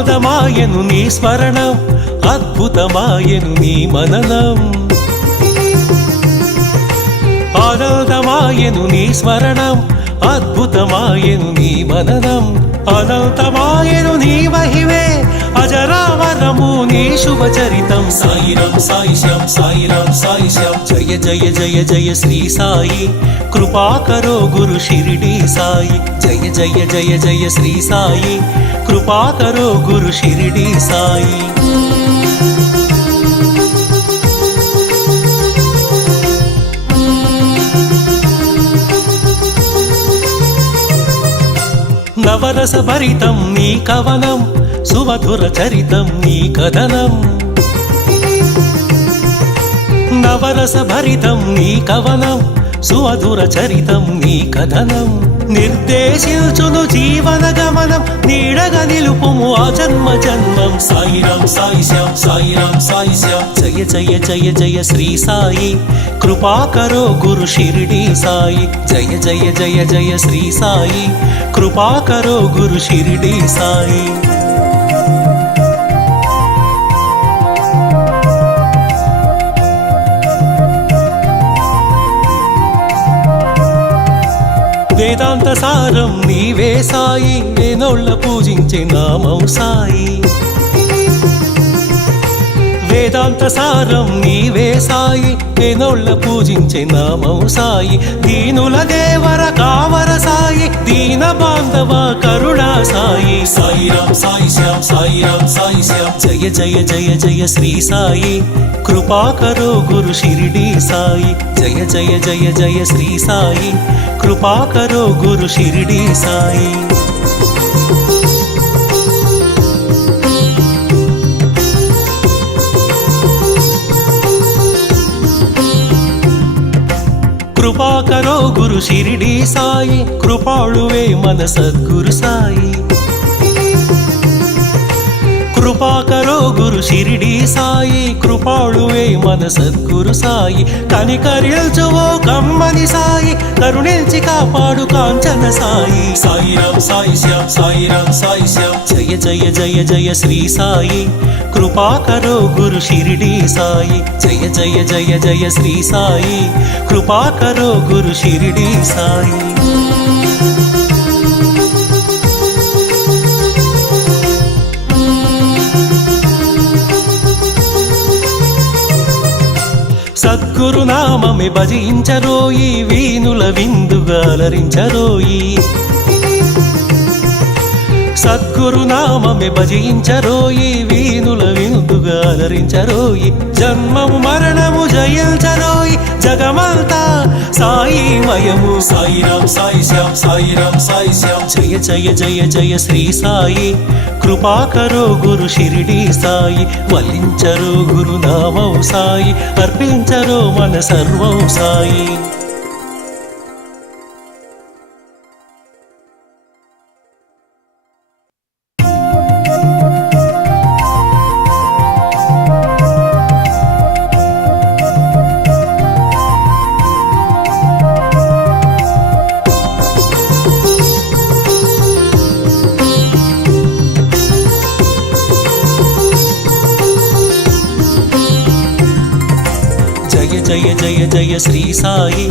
ఆనందమాయను నీ స్మరణం, అద్భుతమాయను నీ మననం. ఆనందమాయను నీ స్మరణం, అద్భుతమాయను నీ మననం. అనంతమాయను నీ మహిమే, అజరామరము నీ శుభచరితం. సాయిరం సాయిశ్యాం సాయిరం సాయిశ్యాం, జయ జయ జయ జయ శ్రీ సాయి, కృపాకరో గురు షిరిడి సాయి. జయ జయ జయ జయ శ్రీ సాయి, కృపాకరో గురు షిరిడి సాయి. నవరస భరితం నీ కవనం, సుమధుర చరితం నీ కథనం. నవరస భరితం నీ కవనం, సుమధుర చరితం నీ కథనం. నిర్దేశించును జీవన గమనం, నీడగా నిలుపుము ఆ జన్మ జన్మం. సాయిరాం సాయిశ్యాం సాయిరాం సాయిశ్యాం, జయ జయ జయ జయ శ్రీ సాయి, కృపాకరో గురు షిరిడి సాయి. జయ జయ జయ జయ శ్రీ సాయి, కృపాకరో గురు షిరిడి సాయి. వేదాంత సారం నీవే సాయి, వేనోళ్ళ పూజించే నామం సాయి. వేదాంత సారం నీవే సాయి, వేనోళ్ళ పూజించే నామం సాయి. దీనుల దేవర కావర సాయి, దీన బాంధవ కరుణా సాయి. సాయిరాం సాయిశ్యాం సాయిరాం సాయిశ్యాం, జయ జయ జయ జయ శ్రీ సాయి, కృపాకరో గురు షిరిడి సాయి. జయ జయ జయ జయ శ్రీ సాయి, కృపాకరో గురు షిరిడి సాయి. కృపాకరో గురు షిరిడి సాయి, కృపాళువే మన సద్గురు సాయి. కృపాకరో గురు షిరిడి సాయి, కృపాళువే మన సద్గురు సాయి. కనికరిల్చువో కమ్మని సాయి, కరుణించి కాపాడు కాంచన సాయి. సాయిరాం సాయిశ్యాం సాయిరాం సాయిశ్యాం, జయ జయ జయ జయ శ్రీ సాయి, కృపాకరో గురు షిరిడి సాయి. జయ జయ జయ జయ శ్రీ సాయి, కృపాకరో గురు షిరిడి సాయి. సద్గురు నామమే భజించరోయి, వీనుల విందుగా అలరించరోయి. సద్గురు నామమే భజించరోయి, వీనుల విందుగా అలరించరోయి. జన్మము మరణము జయించరోయి, జగమంతా సాయిమయము. సాయిరాం సాయిశ్యాం సాయిరాం సాయిశ్యాం, జయ జయ జయ జయ శ్రీ సాయి, కృపాకరో గురు షిరిడి సాయి. వల్లించరో గురు నామం సాయి, అర్పించరో మన సర్వం సాయి. జయ జయ జయ శ్రీ సాయి,